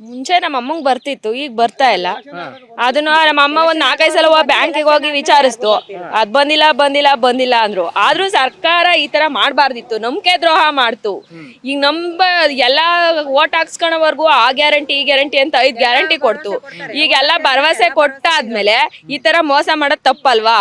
ಮುಂಚೆ ನಮ್ಮ ಅಮ್ಮಂಗ್ ಬರ್ತಿತ್ತು, ಈಗ ಬರ್ತಾ ಇಲ್ಲ. ಅದನ್ನ ನಮ್ಮ ಅಮ್ಮ ಒಂದ್ ನಾಲ್ಕೈದು ಸಲ ಬ್ಯಾಂಕಿಗೆ ಹೋಗಿ ವಿಚಾರಿಸ್ತು. ಅದ್ ಬಂದಿಲ್ಲ ಬಂದಿಲ್ಲ ಬಂದಿಲ್ಲ ಅಂದ್ರು. ಆದ್ರೂ ಸರ್ಕಾರ ಈ ತರ ಮಾಡ್ಬಾರ್ದಿತ್ತು. ನಂಬಿಕೆ ದ್ರೋಹ ಮಾಡ್ತು. ಈಗ ನಂಬ ಎಲ್ಲಾ ಓಟ್ ಹಾಕ್ಸ್ಕೊಳವರ್ಗು ಆ ಗ್ಯಾರಂಟಿ, ಈ ಗ್ಯಾರಂಟಿ ಅಂತ ಐದ್ ಗ್ಯಾರಂಟಿ ಕೊಡ್ತು. ಈಗ ಎಲ್ಲಾ ಭರವಸೆ ಕೊಟ್ಟಾದ್ಮೇಲೆ ಈ ತರ ಮೋಸ ಮಾಡೋದ್ ತಪ್ಪಲ್ವಾ?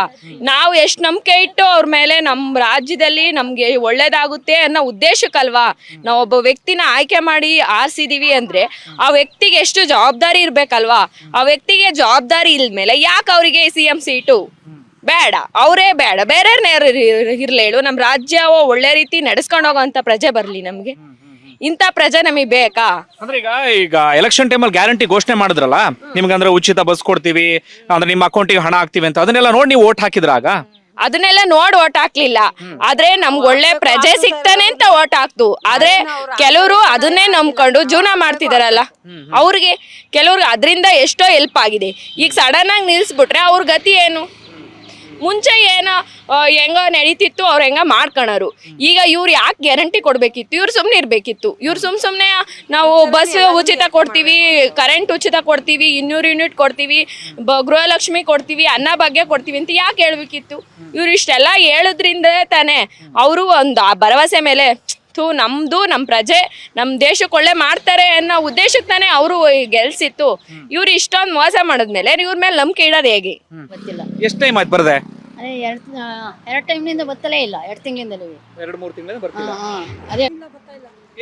ನಾವು ಎಷ್ಟ್ ನಂಬಿಕೆ ಇಟ್ಟು ಅವ್ರ ಮೇಲೆ ನಮ್ ರಾಜ್ಯದಲ್ಲಿ ನಮ್ಗೆ ಒಳ್ಳೇದಾಗುತ್ತೆ ಅನ್ನೋ ಉದ್ದೇಶಕ್ಕಲ್ವಾ? ನಾವು ಒಬ್ಬ ವ್ಯಕ್ತಿನ ಆಯ್ಕೆ ಮಾಡಿ ಆರ್ಸಿದೀವಿ ಅಂದ್ರೆ, ಆ ವ್ಯಕ್ತಿಗೆ ಎಷ್ಟು ಜವಾಬ್ದಾರಿ ಇರ್ಬೇಕಲ್ವಾ? ಆ ವ್ಯಕ್ತಿಗೆ ಜವಾಬ್ದಾರಿ ಇಲ್ದ್ಮೇಲೆ ಯಾಕೆ ಅವರಿಗೆ ಸಿ ಎಂ ಸೀಟು ಬೇಡ ಅವರೇ ಬೇಡ. ಬೇರೆ ಇರ್ಲೇಳು ನಮ್ಮ ರಾಜ್ಯ ಒಳ್ಳೆ ರೀತಿ ನಡೆಸ್ಕೊಂಡು ಹೋಗೋಂಥ ಪ್ರಜೆ ಬರಲಿ ನಮಗೆ. ಇಂಥ ಪ್ರಜೆ ನಮಗೆ ಬೇಕಾ? ಅಂದ್ರೆ ಈಗ ಈಗ ಎಲೆಕ್ಷನ್ ಟೈಮಲ್ಲಿ ಗ್ಯಾರಂಟಿ ಘೋಷಣೆ ಮಾಡಿದ್ರಲ್ಲ ನಿಮ್ಗೆ ಅಂದ್ರೆ ಉಚಿತ ಬಸ್ ಕೊಡ್ತೀವಿ ಅಂದ್ರೆ ನಿಮ್ಮ ಅಕೌಂಟಿಗೆ ಹಣ ಹಾಕ್ತೀವಿ ಅಂತ ಅದನ್ನೆಲ್ಲ ನೋಡಿ ನೀವು ಓಟ್ ಹಾಕಿದ್ರಾಗ? ಅದನ್ನೆಲ್ಲ ನೋಡ್ ಓಟ್ ಹಾಕ್ಲಿಲ್ಲ. ಆದ್ರೆ ನಮ್ಗೆ ಒಳ್ಳೆ ಪ್ರಜೆ ಸಿಗ್ತಾನೆ ಅಂತ ಓಟ್ ಹಾಕ್ತು ಆದ್ರೆ ಕೆಲವರು ಅದನ್ನೇ ನಂಬ್ಕೊಂಡು ಜೀವನ ಮಾಡ್ತಿದಾರಲ್ಲ. ಅವ್ರಿಗೆ ಕೆಲವ್ರಿಗೆ ಅದರಿಂದ ಎಷ್ಟೋ ಹೆಲ್ಪ್ ಆಗಿದೆ. ಈಗ ಸಡನ್ ಆಗಿ ನಿಲ್ಸ್ಬಿಟ್ರೆ ಅವ್ರ ಗತಿ ಏನು? ಮುಂಚೆ ಏನೋ ಹೆಂಗ ನಡೀತಿತ್ತು ಅವ್ರು ಹೆಂಗ ಮಾಡ್ಕೊಳ್ಳೋರು ಈಗ ಇವ್ರು ಯಾಕೆ ಗ್ಯಾರಂಟಿ ಕೊಡಬೇಕಿತ್ತು? ಇವ್ರು ಸುಮ್ಮನೆ ಇರಬೇಕಿತ್ತು. ಇವ್ರು ಸುಮ್ಮ ಸುಮ್ಮನೆ ನಾವು ಬಸ್ ಉಚಿತ ಕೊಡ್ತೀವಿ ಕರೆಂಟ್ ಉಚಿತ ಕೊಡ್ತೀವಿ ಇನ್ನೂರು ಯೂನಿಟ್ ಕೊಡ್ತೀವಿ ಬ ಗೃಹಲಕ್ಷ್ಮಿ ಕೊಡ್ತೀವಿ ಅನ್ನ ಭಾಗ್ಯ ಕೊಡ್ತೀವಿ ಅಂತ ಯಾಕೆ ಹೇಳ್ಬೇಕಿತ್ತು? ಇವ್ರು ಇಷ್ಟೆಲ್ಲ ಹೇಳೋದ್ರಿಂದ ತಾನೇ. ಅವರು ಒಂದು ಆ ಭರವಸೆ ಮೇಲೆ ಥೂ ನಮ್ದು ನಮ್ಮ ಪ್ರಜೆ ನಮ್ಮ ದೇಶಕ್ಕೆ ಒಳ್ಳೆ ಮಾಡ್ತಾರೆ ಅನ್ನೋ ಉದ್ದೇಶಕ್ಕೆ ತಾನೇ ಅವರು ಗೆಲ್ಸಿತ್ತು. ಇವ್ರು ಇಷ್ಟೊಂದು ಮೋಸ ಮಾಡಿದ್ಮೇಲೆ ಇವ್ರ ಮೇಲೆ ನಂಬಿಕೆ ಇಡೋದು ಹೇಗೆ? ಗೊತ್ತಿಲ್ಲ. ಎಷ್ಟು ಟೈಮ್ ಆಯ್ತು ಬರದೆ? ಅದೇ ಎರಡು ಎರಡು ಟೈಮ್ನಿಂದ ಬತ್ತಲೇ ಇಲ್ಲ ಎರಡು ತಿಂಗಳಿಂದಲೂ. ಎರಡು ಮೂರು ತಿಂಗಳಿಂದ ಬರ್ತಿಲ್ಲ? ಅದೇ.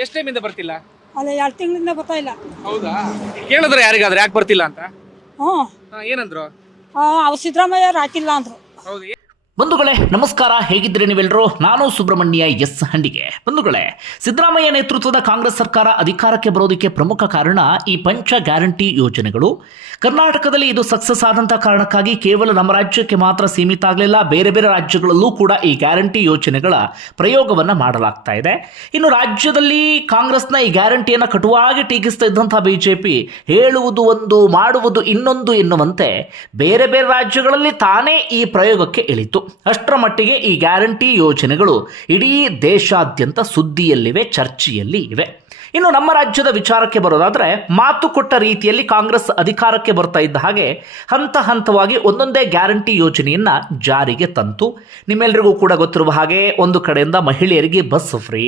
ಎಷ್ಟು ಟೈಮಿಂದ ಬರ್ತಿಲ್ಲ? ಅಲ್ಲ ಎರಡು ತಿಂಗಳಿಂದ ಬರ್ತಾ ಇಲ್ಲ. ಹೌದಾ? ಕೇಳಿದ್ರೆ ಯಾರಿಗಾದ್ರೆ ಯಾಕೆ ಬರ್ತಿಲ್ಲ ಅಂತ? ಹ್ಞೂ ಹಾ, ಏನಂದ್ರು? ಅವ್ರು ಸಿದ್ದರಾಮಯ್ಯ ಹಾಕಿಲ್ಲ ಅಂದ್ರು. ಹೌದು ಬಂಧುಗಳೇ, ನಮಸ್ಕಾರ. ಹೇಗಿದ್ದೀರಿ ನೀವೆಲ್ಲರೂ ನಾನು ಸುಬ್ರಹ್ಮಣ್ಯ ಎಸ್ ಹಂಡಿಗೆ. ಬಂಧುಗಳೇ, ಸಿದ್ದರಾಮಯ್ಯ ನೇತೃತ್ವದ ಕಾಂಗ್ರೆಸ್ ಸರ್ಕಾರ ಅಧಿಕಾರಕ್ಕೆ ಬರೋದಕ್ಕೆ ಪ್ರಮುಖ ಕಾರಣ ಈ ಪಂಚ ಗ್ಯಾರಂಟಿ ಯೋಜನೆಗಳು. ಕರ್ನಾಟಕದಲ್ಲಿ ಇದು ಸಕ್ಸಸ್ ಆದಂಥ ಕಾರಣಕ್ಕಾಗಿ ಕೇವಲ ನಮ್ಮ ರಾಜ್ಯಕ್ಕೆ ಮಾತ್ರ ಸೀಮಿತ ಆಗಲಿಲ್ಲ. ಬೇರೆ ಬೇರೆ ರಾಜ್ಯಗಳಲ್ಲೂ ಕೂಡ ಈ ಗ್ಯಾರಂಟಿ ಯೋಜನೆಗಳ ಪ್ರಯೋಗವನ್ನು ಮಾಡಲಾಗ್ತಾ ಇದೆ. ಇನ್ನು ರಾಜ್ಯದಲ್ಲಿ ಕಾಂಗ್ರೆಸ್ನ ಈ ಗ್ಯಾರಂಟಿಯನ್ನು ಕಟುವಾಗಿ ಟೀಕಿಸ್ತಾ ಇದ್ದಂಥ ಬಿಜೆಪಿ ಹೇಳುವುದು ಒಂದು, ಮಾಡುವುದು ಇನ್ನೊಂದು ಎನ್ನುವಂತೆ ಬೇರೆ ಬೇರೆ ರಾಜ್ಯಗಳಲ್ಲಿ ತಾನೇ ಈ ಪ್ರಯೋಗಕ್ಕೆ ಇಳಿತು. ಅಷ್ಟರ ಮಟ್ಟಿಗೆ ಈ ಗ್ಯಾರಂಟಿ ಯೋಜನೆಗಳು ಇಡೀ ದೇಶಾದ್ಯಂತ ಸುದ್ದಿಯಲ್ಲಿವೆ ಚರ್ಚೆಯಲ್ಲಿ ಇವೆ. ಇನ್ನು ನಮ್ಮ ರಾಜ್ಯದ ವಿಚಾರಕ್ಕೆ ಬರೋದಾದ್ರೆ ಮಾತು ಕೊಟ್ಟ ರೀತಿಯಲ್ಲಿ ಕಾಂಗ್ರೆಸ್ ಅಧಿಕಾರಕ್ಕೆ ಬರ್ತಾ ಇದ್ದ ಹಾಗೆ ಹಂತ ಹಂತವಾಗಿ ಒಂದೊಂದೇ ಗ್ಯಾರಂಟಿ ಯೋಜನೆಯನ್ನ ಜಾರಿಗೆ ತಂತು. ನಿಮ್ಮೆಲ್ಲರಿಗೂ ಕೂಡ ಗೊತ್ತಿರುವ ಹಾಗೆ ಒಂದು ಕಡೆಯಿಂದ ಮಹಿಳೆಯರಿಗೆ ಬಸ್ ಫ್ರೀ,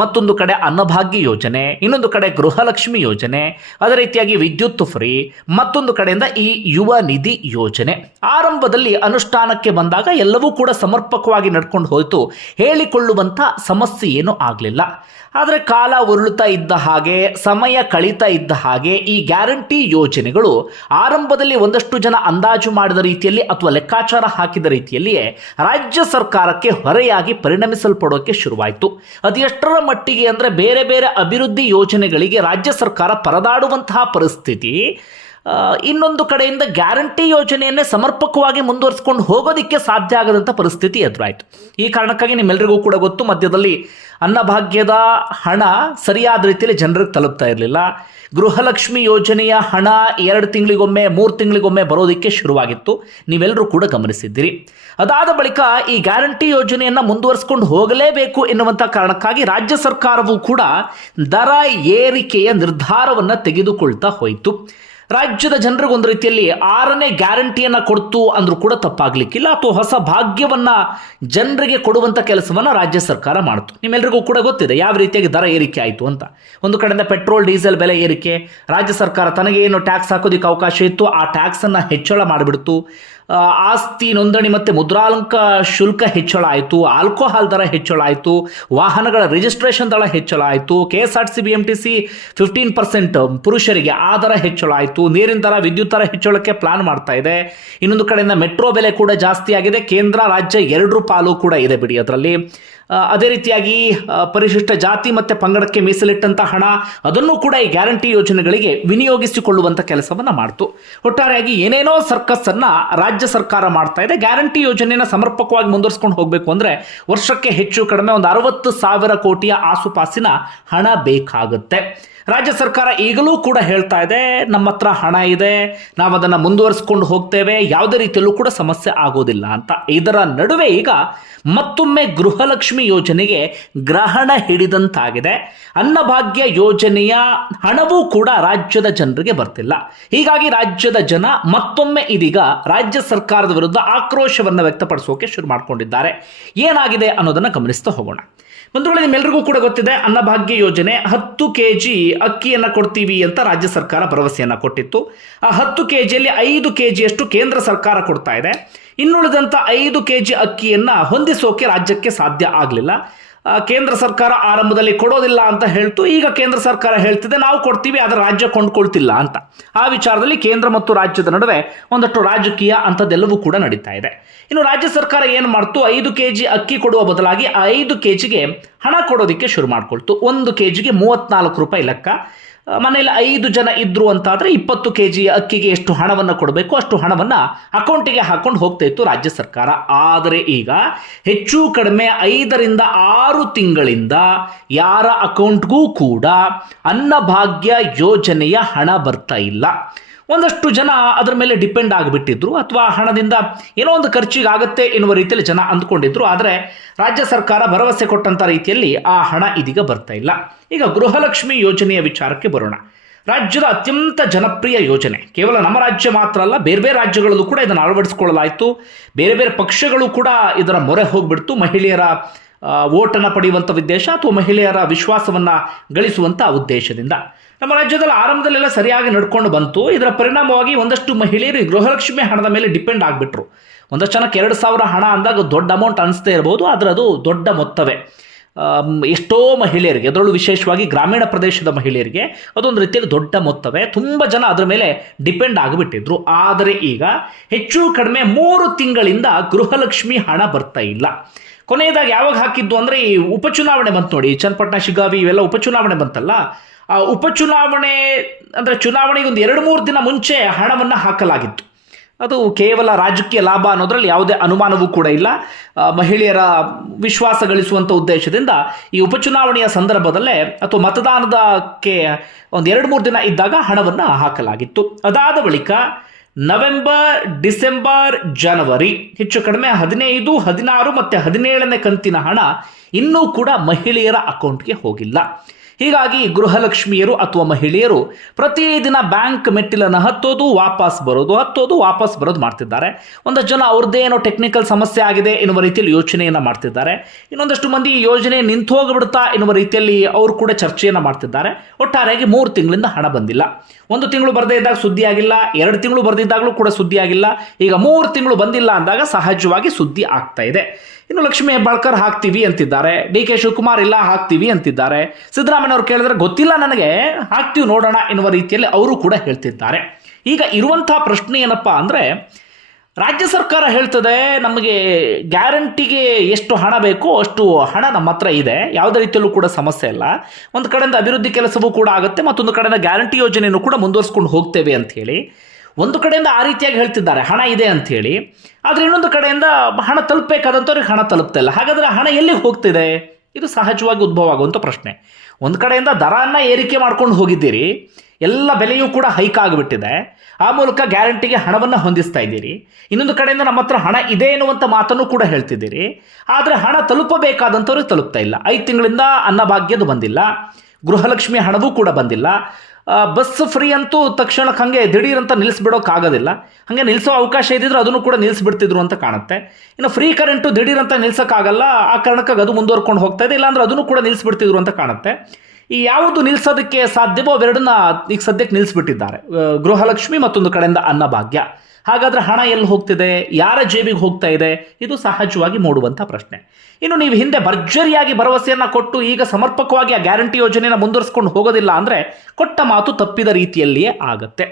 ಮತ್ತೊಂದು ಕಡೆ ಅನ್ನಭಾಗ್ಯ ಯೋಜನೆ, ಇನ್ನೊಂದು ಕಡೆ ಗೃಹಲಕ್ಷ್ಮಿ ಯೋಜನೆ, ಅದೇ ರೀತಿಯಾಗಿ ವಿದ್ಯುತ್ ಫ್ರೀ, ಮತ್ತೊಂದು ಕಡೆಯಿಂದ ಈ ಯುವ ನಿಧಿ ಯೋಜನೆ. ಆರಂಭದಲ್ಲಿ ಅನುಷ್ಠಾನಕ್ಕೆ ಬಂದಾಗ ಎಲ್ಲವೂ ಕೂಡ ಸಮರ್ಪಕವಾಗಿ ನಡ್ಕೊಂಡು ಹೋಯಿತು. ಹೇಳಿಕೊಳ್ಳುವಂಥ ಸಮಸ್ಯೆ ಏನೂ ಆಗಲಿಲ್ಲ. ಆದರೆ ಕಾಲ ಉರುಳುತ್ತಾ ಇದ್ದ ಹಾಗೆ, ಸಮಯ ಕಳೀತಾ ಇದ್ದ ಹಾಗೆ ಈ ಗ್ಯಾರಂಟಿ ಯೋಜನೆಗಳು ಆರಂಭದಲ್ಲಿ ಒಂದಷ್ಟು ಜನ ಅಂದಾಜು ಮಾಡಿದ ರೀತಿಯಲ್ಲಿ ಅಥವಾ ಲೆಕ್ಕಾಚಾರ ಹಾಕಿದ ರೀತಿಯಲ್ಲಿಯೇ ರಾಜ್ಯ ಸರ್ಕಾರಕ್ಕೆ ಹೊರೆಯಾಗಿ ಪರಿಣಮಿಸಲ್ಪಡೋಕೆ ಶುರುವಾಯಿತು. ಅದೆಷ್ಟರ ಮಟ್ಟಿಗೆ ಅಂದರೆ ಬೇರೆ ಬೇರೆ ಅಭಿವೃದ್ಧಿ ಯೋಜನೆಗಳಿಗೆ ರಾಜ್ಯ ಸರ್ಕಾರ ಪರದಾಡುವಂತಹ ಪರಿಸ್ಥಿತಿ ಇನ್ನೊಂದು ಕಡೆಯಿಂದ ಗ್ಯಾರಂಟಿ ಯೋಜನೆಯನ್ನೇ ಸಮರ್ಪಕವಾಗಿ ಮುಂದುವರಿಸ್ಕೊಂಡು ಹೋಗೋದಕ್ಕೆ ಸಾಧ್ಯ ಆಗದಂಥ ಪರಿಸ್ಥಿತಿ ಎದುರಾಯಿತು. ಈ ಕಾರಣಕ್ಕಾಗಿ ನಿಮ್ಮೆಲ್ಲರಿಗೂ ಕೂಡ ಗೊತ್ತು, ಮಧ್ಯದಲ್ಲಿ ಅನ್ನಭಾಗ್ಯದ ಹಣ ಸರಿಯಾದ ರೀತಿಯಲ್ಲಿ ಜನರಿಗೆ ತಲುಪ್ತಾ ಇರಲಿಲ್ಲ. ಗೃಹಲಕ್ಷ್ಮಿ ಯೋಜನೆಯ ಹಣ ಎರಡು ತಿಂಗಳಿಗೊಮ್ಮೆ, ಮೂರು ತಿಂಗಳಿಗೊಮ್ಮೆ ಬರೋದಕ್ಕೆ ಶುರುವಾಗಿತ್ತು. ನೀವೆಲ್ಲರೂ ಕೂಡ ಗಮನಿಸಿದ್ದೀರಿ. ಅದಾದ ಬಳಿಕ ಈ ಗ್ಯಾರಂಟಿ ಯೋಜನೆಯನ್ನು ಮುಂದುವರಿಸ್ಕೊಂಡು ಹೋಗಲೇಬೇಕು ಎನ್ನುವಂಥ ಕಾರಣಕ್ಕಾಗಿ ರಾಜ್ಯ ಸರ್ಕಾರವೂ ಕೂಡ ದರ ಏರಿಕೆಯ ನಿರ್ಧಾರವನ್ನು ತೆಗೆದುಕೊಳ್ತಾ ಹೋಯಿತು. ರಾಜ್ಯದ ಜನರಿಗೆ ಒಂದು ರೀತಿಯಲ್ಲಿ ಆರನೇ ಗ್ಯಾರಂಟಿಯನ್ನು ಕೊಡ್ತು ಅಂದರೂ ಕೂಡ ತಪ್ಪಾಗಲಿಕ್ಕಿಲ್ಲ. ಅಥವಾ ಹೊಸ ಭಾಗ್ಯವನ್ನು ಜನರಿಗೆ ಕೊಡುವಂಥ ಕೆಲಸವನ್ನು ರಾಜ್ಯ ಸರ್ಕಾರ ಮಾಡ್ತು. ನಿಮ್ಮೆಲ್ಲರಿಗೂ ಕೂಡ ಗೊತ್ತಿದೆ ಯಾವ ರೀತಿಯಾಗಿ ದರ ಏರಿಕೆ ಆಯಿತು ಅಂತ. ಒಂದು ಕಡೆಯಿಂದ ಪೆಟ್ರೋಲ್, ಡೀಸೆಲ್ ಬೆಲೆ ಏರಿಕೆ. ರಾಜ್ಯ ಸರ್ಕಾರ ತನಗೇನು ಟ್ಯಾಕ್ಸ್ ಹಾಕೋದಕ್ಕೆ ಅವಕಾಶ ಇತ್ತು, ಆ ಟ್ಯಾಕ್ಸನ್ನು ಹೆಚ್ಚಳ ಮಾಡಿಬಿಡ್ತು. ಆಸ್ತಿ ನೋಂದಣಿ ಮತ್ತು ಮುದ್ರಾಲಂಕ ಶುಲ್ಕ ಹೆಚ್ಚಳ ಆಯಿತು, ಆಲ್ಕೋಹಾಲ್ ದರ ಹೆಚ್ಚಳ ಆಯಿತು, ವಾಹನಗಳ ರಿಜಿಸ್ಟ್ರೇಷನ್ ದರ ಹೆಚ್ಚಳ ಆಯಿತು K S R C B M T C fifteen percent ಪುರುಷರಿಗೆ ಆ ದರ ಹೆಚ್ಚಳ ಆಯಿತು, ನೀರಿನ ದರ, ವಿದ್ಯುತ್ ದರ ಹೆಚ್ಚಳಕ್ಕೆ ಪ್ಲಾನ್ ಮಾಡ್ತಾ ಇದೆ. ಇನ್ನೊಂದು ಕಡೆಯಿಂದ ಮೆಟ್ರೋ ಬೆಲೆ ಕೂಡ ಜಾಸ್ತಿ ಆಗಿದೆ ಕೇಂದ್ರ, ರಾಜ್ಯ ಎರಡರೂ ಪಾಲು ಕೂಡ ಇದೆ ಬಿಡಿ ಅದರಲ್ಲಿ. ಅದೇ ರೀತಿಯಾಗಿ ಪರಿಶಿಷ್ಟ ಜಾತಿ ಮತ್ತು ಪಂಗಡಕ್ಕೆ ಮೀಸಲಿಟ್ಟಂಥ ಹಣ, ಅದನ್ನು ಕೂಡ ಈ ಗ್ಯಾರಂಟಿ ಯೋಜನೆಗಳಿಗೆ ವಿನಿಯೋಗಿಸಿಕೊಳ್ಳುವಂಥ ಕೆಲಸವನ್ನು ಮಾಡ್ತು. ಒಟ್ಟಾರೆಯಾಗಿ ಏನೇನೋ ಸರ್ಕಸ್ಸನ್ನು ರಾಜ್ಯ ಸರ್ಕಾರ ಮಾಡ್ತಾ ಇದೆ. ಗ್ಯಾರಂಟಿ ಯೋಜನೆಯನ್ನು ಸಮರ್ಪಕವಾಗಿ ಮುಂದುವರಿಸ್ಕೊಂಡು ಹೋಗಬೇಕು ಅಂದರೆ ವರ್ಷಕ್ಕೆ ಹೆಚ್ಚು ಕಡಿಮೆ ಒಂದು ಅರವತ್ತು ಸಾವಿರ ಕೋಟಿಯ ಆಸುಪಾಸಿನ ಹಣ ಬೇಕಾಗುತ್ತೆ. ರಾಜ್ಯ ಸರ್ಕಾರ ಈಗಲೂ ಕೂಡ ಹೇಳ್ತಾ ಇದೆ, ನಮ್ಮ ಹತ್ರ ಹಣ ಇದೆ ನಾವು ಅದನ್ನು ಮುಂದುವರಿಸ್ಕೊಂಡು ಹೋಗ್ತೇವೆ, ಯಾವುದೇ ರೀತಿಯಲ್ಲೂ ಕೂಡ ಸಮಸ್ಯೆ ಆಗೋದಿಲ್ಲ ಅಂತ. ಇದರ ನಡುವೆ ಈಗ ಮತ್ತೊಮ್ಮೆ ಗೃಹಲಕ್ಷ್ಮಿ ಗೃಹಲಕ್ಷ್ಮಿ ಯೋಜನೆಗೆ ಗ್ರಹಣ ಹಿಡಿದಂತಾಗಿದೆ. ಅನ್ನಭಾಗ್ಯ ಯೋಜನೆಯ ಹಣವೂ ಕೂಡ ರಾಜ್ಯದ ಜನರಿಗೆ ಬರ್ತಿಲ್ಲ. ಹೀಗಾಗಿ ರಾಜ್ಯದ ಜನ ಮತ್ತೊಮ್ಮೆ ಇದೀಗ ರಾಜ್ಯ ಸರ್ಕಾರದ ವಿರುದ್ಧ ಆಕ್ರೋಶವನ್ನು ವ್ಯಕ್ತಪಡಿಸೋಕೆ ಶುರು ಮಾಡಿಕೊಂಡಿದ್ದಾರೆ. ಏನಾಗಿದೆ ಅನ್ನೋದನ್ನು ಗಮನಿಸ್ತಾ ಹೋಗೋಣ. ಬಂಧುಗಳೇ ನಿಮ್ಮೆಲ್ಲರಿಗೂ ಕೂಡ ಗೊತ್ತಿದೆ ಅನ್ನಭಾಗ್ಯ ಯೋಜನೆ ಹತ್ತು ಕೆ ಜಿ ಅಕ್ಕಿಯನ್ನು ಕೊಡ್ತೀವಿ ಅಂತ ರಾಜ್ಯ ಸರ್ಕಾರ ಭರವಸೆಯನ್ನು ಕೊಟ್ಟಿತ್ತು. ಆ ಹತ್ತು ಕೆ ಜಿಯಲ್ಲಿ ಐದು ಕೆ ಜಿಯಷ್ಟು ಕೇಂದ್ರ ಸರ್ಕಾರ ಕೊಡ್ತಾ ಇದೆ. ಇನ್ನುಳಿದಂಥ ಐದು ಕೆ ಜಿ ಅಕ್ಕಿಯನ್ನು ಹೊಂದಿಸೋಕೆ ರಾಜ್ಯಕ್ಕೆ ಸಾಧ್ಯ ಆಗಲಿಲ್ಲ. ಕೇಂದ್ರ ಸರ್ಕಾರ ಆರಂಭದಲ್ಲಿ ಕೊಡೋದಿಲ್ಲ ಅಂತ ಹೇಳ್ತು. ಈಗ ಕೇಂದ್ರ ಸರ್ಕಾರ ಹೇಳ್ತಿದೆ, ನಾವು ಕೊಡ್ತೀವಿ, ಆದರೆ ರಾಜ್ಯ ಕೊಂಡ್ಕೊಳ್ತಿಲ್ಲ ಅಂತ. ಆ ವಿಚಾರದಲ್ಲಿ ಕೇಂದ್ರ ಮತ್ತು ರಾಜ್ಯದ ನಡುವೆ ಒಂದಷ್ಟು ರಾಜಕೀಯ ಅಂಥದ್ದೆಲ್ಲವೂ ಕೂಡ ನಡೀತಾ ಇದೆ. ಇನ್ನು ರಾಜ್ಯ ಸರ್ಕಾರ ಏನು ಮಾಡ್ತು? ಐದು ಕೆ ಜಿ ಅಕ್ಕಿ ಕೊಡುವ ಬದಲಾಗಿ ಐದು ಕೆ ಜಿಗೆ ಹಣ ಕೊಡೋದಕ್ಕೆ ಶುರು ಮಾಡಿಕೊಳ್ತು. ಒಂದು ಕೆ ಜಿಗೆ ಮೂವತ್ನಾಲ್ಕು ರೂಪಾಯಿ ಲೆಕ್ಕ. ಮನೆಯಲ್ಲಿ ಐದು ಜನ ಇದ್ರು ಅಂತಾದರೆ ಇಪ್ಪತ್ತು ಕೆ ಜಿ ಅಕ್ಕಿಗೆ ಎಷ್ಟು ಹಣವನ್ನು ಕೊಡಬೇಕು, ಅಷ್ಟು ಹಣವನ್ನು ಅಕೌಂಟಿಗೆ ಹಾಕೊಂಡು ಹೋಗ್ತಾ ಇತ್ತು ರಾಜ್ಯ ಸರ್ಕಾರ. ಆದರೆ ಈಗ ಹೆಚ್ಚು ಕಡಿಮೆ ಐದರಿಂದ ಆರು ತಿಂಗಳಿಂದ ಯಾರ ಅಕೌಂಟ್ಗೂ ಕೂಡ ಅನ್ನಭಾಗ್ಯ ಯೋಜನೆಯ ಹಣ ಬರ್ತಾ ಇಲ್ಲ. ಒಂದಷ್ಟು ಜನ ಅದರ ಮೇಲೆ ಡಿಪೆಂಡ್ ಆಗಿಬಿಟ್ಟಿದ್ರು ಅಥವಾ ಹಣದಿಂದ ಏನೋ ಒಂದು ಖರ್ಚಿಗೆ ಆಗುತ್ತೆ ಎನ್ನುವ ರೀತಿಯಲ್ಲಿ ಜನ ಅಂದ್ಕೊಂಡಿದ್ರು. ಆದರೆ ರಾಜ್ಯ ಸರ್ಕಾರ ಭರವಸೆ ಕೊಟ್ಟಂಥ ರೀತಿಯಲ್ಲಿ ಆ ಹಣ ಇದೀಗ ಬರ್ತಾ ಇಲ್ಲ. ಈಗ ಗೃಹಲಕ್ಷ್ಮಿ ಯೋಜನೆಯ ವಿಚಾರಕ್ಕೆ ಬರೋಣ. ರಾಜ್ಯದ ಅತ್ಯಂತ ಜನಪ್ರಿಯ ಯೋಜನೆ. ಕೇವಲ ನಮ್ಮ ರಾಜ್ಯ ಮಾತ್ರ ಅಲ್ಲ, ಬೇರೆ ಬೇರೆ ರಾಜ್ಯಗಳಲ್ಲೂ ಕೂಡ ಇದನ್ನು ಅಳವಡಿಸಿಕೊಳ್ಳಲಾಯಿತು. ಬೇರೆ ಬೇರೆ ಪಕ್ಷಗಳು ಕೂಡ ಇದರ ಮೊರೆ ಹೋಗ್ಬಿಡ್ತು. ಮಹಿಳೆಯರ ಓಟನ್ನು ಪಡೆಯುವಂಥ ಉದ್ದೇಶ ಅಥವಾ ಮಹಿಳೆಯರ ವಿಶ್ವಾಸವನ್ನು ಗಳಿಸುವಂಥ ಉದ್ದೇಶದಿಂದ. ನಮ್ಮ ರಾಜ್ಯದಲ್ಲಿ ಆರಂಭದಲ್ಲೆಲ್ಲ ಸರಿಯಾಗಿ ನಡ್ಕೊಂಡು ಬಂತು. ಇದರ ಪರಿಣಾಮವಾಗಿ ಒಂದಷ್ಟು ಮಹಿಳೆಯರು ಗೃಹಲಕ್ಷ್ಮಿ ಹಣದ ಮೇಲೆ ಡಿಪೆಂಡ್ ಆಗಿಬಿಟ್ರು. ಒಂದಷ್ಟು ಜನಕ್ಕೆ ಎರಡು ಸಾವಿರ ಹಣ ಅಂದಾಗ ದೊಡ್ಡ ಅಮೌಂಟ್ ಅನಿಸ್ತೇ ಇರ್ಬೋದು, ಆದರೆ ಅದು ದೊಡ್ಡ ಮೊತ್ತವೇ. ಎಷ್ಟೋ ಮಹಿಳೆಯರಿಗೆ, ಅದರಲ್ಲೂ ವಿಶೇಷವಾಗಿ ಗ್ರಾಮೀಣ ಪ್ರದೇಶದ ಮಹಿಳೆಯರಿಗೆ, ಅದೊಂದು ರೀತಿಯಲ್ಲಿ ದೊಡ್ಡ ಮೊತ್ತವೇ. ತುಂಬ ಜನ ಅದರ ಮೇಲೆ ಡಿಪೆಂಡ್ ಆಗಿಬಿಟ್ಟಿದ್ರು. ಆದರೆ ಈಗ ಹೆಚ್ಚು ಕಡಿಮೆ ಮೂರು ತಿಂಗಳಿಂದ ಗೃಹಲಕ್ಷ್ಮಿ ಹಣ ಬರ್ತಾ ಇಲ್ಲ. ಕೊನೆಯದಾಗಿ ಯಾವಾಗ ಹಾಕಿದ್ದು ಅಂದರೆ ಈ ಉಪಚುನಾವಣೆ ಬಂತು ನೋಡಿ. ಚನ್ನಪಟ್ಟಣ ಶಿಗಾವಿ ಇವೆಲ್ಲ ಉಪಚುನಾವಣೆ ಬಂತಲ್ಲ. ಆ ಉಪಚುನಾವಣೆ, ಅಂದರೆ ಚುನಾವಣೆಗೆ ಒಂದು ಎರಡು ಮೂರು ದಿನ ಮುಂಚೆ ಹಣವನ್ನು ಹಾಕಲಾಗಿತ್ತು. ಅದು ಕೇವಲ ರಾಜಕೀಯ ಲಾಭ ಅನ್ನೋದ್ರಲ್ಲಿ ಯಾವುದೇ ಅನುಮಾನವೂ ಕೂಡ ಇಲ್ಲ. ಮಹಿಳೆಯರ ವಿಶ್ವಾಸ ಗಳಿಸುವಂಥ ಉದ್ದೇಶದಿಂದ ಈ ಉಪಚುನಾವಣೆಯ ಸಂದರ್ಭದಲ್ಲೇ ಅಥವಾ ಮತದಾನದಕ್ಕೆ ಒಂದು ಎರಡು ಮೂರು ದಿನ ಇದ್ದಾಗ ಹಣವನ್ನು ಹಾಕಲಾಗಿತ್ತು. ಅದಾದ ಬಳಿಕ ನವೆಂಬರ್, ಡಿಸೆಂಬರ್, ಜನವರಿ, ಹೆಚ್ಚು ಕಡಿಮೆ ಹದಿನೈದು, ಹದಿನಾರು ಮತ್ತು ಹದಿನೇಳನೇ ಕಂತಿನ ಹಣ ಇನ್ನೂ ಕೂಡ ಮಹಿಳೆಯರ ಅಕೌಂಟ್ಗೆ ಹೋಗಿಲ್ಲ. ಹೀಗಾಗಿ ಗೃಹಲಕ್ಷ್ಮಿಯರು ಅಥವಾ ಮಹಿಳೆಯರು ಪ್ರತಿದಿನ ಬ್ಯಾಂಕ್ ಮೆಟ್ಟಿಲನ್ನು ಹತ್ತೋದು, ವಾಪಸ್ ಬರೋದು, ಹತ್ತೋದು, ವಾಪಸ್ ಬರೋದು ಮಾಡ್ತಿದ್ದಾರೆ. ಒಂದಷ್ಟು ಜನ ಅವ್ರದ್ದೇ ಏನೋ ಟೆಕ್ನಿಕಲ್ ಸಮಸ್ಯೆ ಆಗಿದೆ ಎನ್ನುವ ರೀತಿಯಲ್ಲಿ ಯೋಚನೆಯನ್ನು ಮಾಡ್ತಿದ್ದಾರೆ. ಇನ್ನೊಂದಷ್ಟು ಮಂದಿ ಯೋಜನೆ ನಿಂತು ಹೋಗಿಬಿಡ್ತಾ ಎನ್ನುವ ರೀತಿಯಲ್ಲಿ ಅವರು ಕೂಡ ಚರ್ಚೆಯನ್ನು ಮಾಡ್ತಿದ್ದಾರೆ. ಒಟ್ಟಾರೆಯಾಗಿ ಮೂರು ತಿಂಗಳಿಂದ ಹಣ ಬಂದಿಲ್ಲ. ಒಂದು ತಿಂಗಳು ಬರದೇ ಇದ್ದಾಗ ಸುದ್ದಿ ಆಗಿಲ್ಲ ಎರಡು ತಿಂಗಳು ಬರೆದಿದ್ದಾಗಲೂ ಕೂಡ ಸುದ್ದಿ ಆಗಿಲ್ಲ ಈಗ ಮೂರು ತಿಂಗಳು ಬಂದಿಲ್ಲ ಅಂದಾಗ ಸಹಜವಾಗಿ ಸುದ್ದಿ ಆಗ್ತಾ ಇದೆ. ಇನ್ನು ಲಕ್ಷ್ಮೀ ಹೆಬ್ಬಾಳ್ಕರ್ ಹಾಕ್ತೀವಿ ಅಂತಿದ್ದಾರೆ. ಡಿ ಕೆ ಶಿವಕುಮಾರ್ ಇಲ್ಲ, ಹಾಕ್ತೀವಿ ಅಂತಿದ್ದಾರೆ. ಸಿದ್ದರಾಮಯ್ಯ ಅವರು ಕೇಳಿದ್ರೆ ಗೊತ್ತಿಲ್ಲ ನನಗೆ, ಹಾಕ್ತೀವಿ ನೋಡೋಣ ಎನ್ನುವ ರೀತಿಯಲ್ಲಿ ಅವರು ಕೂಡ ಹೇಳ್ತಿದ್ದಾರೆ. ಈಗ ಇರುವಂತಹ ಪ್ರಶ್ನೆ ಏನಪ್ಪ ಅಂದರೆ, ರಾಜ್ಯ ಸರ್ಕಾರ ಹೇಳ್ತದೆ, ನಮಗೆ ಗ್ಯಾರಂಟಿಗೆ ಎಷ್ಟು ಹಣ ಬೇಕೋ ಅಷ್ಟು ಹಣ ನಮ್ಮ ಹತ್ರ ಇದೆ. ಯಾವುದೇ ರೀತಿಯಲ್ಲೂ ಕೂಡ ಸಮಸ್ಯೆ ಇಲ್ಲ. ಒಂದು ಕಡೆಯಿಂದ ಅಭಿವೃದ್ಧಿ ಕೆಲಸವೂ ಕೂಡ ಆಗುತ್ತೆ, ಮತ್ತೊಂದು ಕಡೆಯಿಂದ ಗ್ಯಾರಂಟಿ ಯೋಜನೆಯನ್ನು ಕೂಡ ಮುಂದುವರಿಸ್ಕೊಂಡು ಹೋಗ್ತೇವೆ ಅಂತ ಹೇಳಿ. ಒಂದು ಕಡೆಯಿಂದ ಆ ರೀತಿಯಾಗಿ ಹೇಳ್ತಿದ್ದಾರೆ, ಹಣ ಇದೆ ಅಂತ ಹೇಳಿ ಆದರೆ ಇನ್ನೊಂದು ಕಡೆಯಿಂದ ಹಣ ತಲುಪಬೇಕಾದಂಥವ್ರಿಗೆ ಹಣ ತಲುಪ್ತಾ ಇಲ್ಲ. ಹಾಗಾದರೆ ಹಣ ಎಲ್ಲಿಗೆ ಹೋಗ್ತಿದೆ? ಇದು ಸಹಜವಾಗಿ ಉದ್ಭವ ಆಗುವಂಥ ಪ್ರಶ್ನೆ. ಒಂದು ಕಡೆಯಿಂದ ದರನ್ನ ಏರಿಕೆ ಮಾಡ್ಕೊಂಡು ಹೋಗಿದ್ದೀರಿ, ಎಲ್ಲ ಬೆಲೆಯೂ ಕೂಡ ಹೈಕ್ ಆಗಿಬಿಟ್ಟಿದೆ. ಆ ಮೂಲಕ ಗ್ಯಾರಂಟಿಗೆ ಹಣವನ್ನು ಹೊಂದಿಸ್ತಾ ಇದ್ದೀರಿ. ಇನ್ನೊಂದು ಕಡೆಯಿಂದ ನಮ್ಮ ಹತ್ರ ಹಣ ಇದೆ ಎನ್ನುವಂಥ ಮಾತನ್ನು ಕೂಡ ಹೇಳ್ತಿದ್ದೀರಿ. ಆದರೆ ಹಣ ತಲುಪಬೇಕಾದಂಥವ್ರಿಗೆ ತಲುಪ್ತಾ ಇಲ್ಲ. ಐದು ತಿಂಗಳಿಂದ ಅನ್ನಭಾಗ್ಯದು ಬಂದಿಲ್ಲ. ಗೃಹಲಕ್ಷ್ಮಿ ಹಣವೂ ಕೂಡ ಬಂದಿಲ್ಲ. ಬಸ್ ಫ್ರೀ ಅಂತೂ ತಕ್ಷಣಕ್ಕೆ ಹಾಗೆ ದಿಢೀರ್ ಅಂತ ನಿಲ್ಲಿಸ್ಬಿಡೋಕ್ಕಾಗೋದಿಲ್ಲ ಹಾಗೆ ನಿಲ್ಲಿಸೋ ಅವಕಾಶ ಇದ್ದಿದ್ರೆ ಅದನ್ನು ಕೂಡ ನಿಲ್ಲಿಸ್ಬಿಡ್ತಿದ್ರು ಅಂತ ಕಾಣುತ್ತೆ. ಇನ್ನು ಫ್ರೀ ಕರೆಂಟು ದಿಢೀರ್ ಅಂತ ನಿಲ್ಸೋಕ್ಕಾಗಲ್ಲ, ಆ ಕಾರಣಕ್ಕಾಗಿ ಅದು ಮುಂದುವರ್ಕೊಂಡು ಹೋಗ್ತಾ ಇದೆ, ಇಲ್ಲಾಂದ್ರೆ ಅದನ್ನು ಕೂಡ ನಿಲ್ಲಿಸ್ಬಿಡ್ತಿದ್ರು ಅಂತ ಕಾಣುತ್ತೆ. ಈ ಯಾವುದು ನಿಲ್ಲಿಸೋದಕ್ಕೆ ಸಾಧ್ಯವೋ ಅವೆರಡನ್ನ ಈಗ ಸದ್ಯಕ್ಕೆ ನಿಲ್ಲಿಸ್ಬಿಟ್ಟಿದ್ದಾರೆ ಗೃಹಲಕ್ಷ್ಮಿ ಮತ್ತೊಂದು ಕಡೆಯಿಂದ ಅನ್ನಭಾಗ್ಯ. ಹಾಗಾದ್ರೆ ಹಣ ಎಲ್ಲಿ ಹೋಗ್ತಿದೆ? ಯಾರ ಜೇಬಿಗೆ ಹೋಗ್ತಾ ಇದೆ? ಇದು ಸಹಜವಾಗಿ ಮೂಡುವಂಥ ಪ್ರಶ್ನೆ. ಇನ್ನು ನೀವು ಹಿಂದೆ ಭರ್ಜರಿಯಾಗಿ ಭರವಸೆಯನ್ನು ಕೊಟ್ಟು ಈಗ ಸಮರ್ಪಕವಾಗಿ ಆ ಗ್ಯಾರಂಟಿ ಯೋಜನೆಯನ್ನು ಮುಂದುವರಿಸ್ಕೊಂಡು ಹೋಗೋದಿಲ್ಲ ಅಂದರೆ ಕೊಟ್ಟ ಮಾತು ತಪ್ಪಿದ ರೀತಿಯಲ್ಲಿಯೇ ಆಗತ್ತೆ.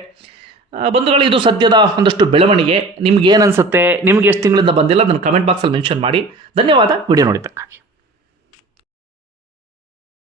ಬಂಧುಗಳು, ಇದು ಸದ್ಯದ ಒಂದಷ್ಟು ಬೆಳವಣಿಗೆ. ನಿಮ್ಗೆ ಏನು ಅನಿಸುತ್ತೆ? ನಿಮ್ಗೆ ಎಷ್ಟು ತಿಂಗಳಿಂದ ಬಂದಿಲ್ಲ? ಅದನ್ನು ಕಮೆಂಟ್ ಬಾಕ್ಸಲ್ಲಿ ಮೆನ್ಷನ್ ಮಾಡಿ. ಧನ್ಯವಾದ. ವಿಡಿಯೋ ನೋಡಿದ್ದಕ್ಕಾಗಿ.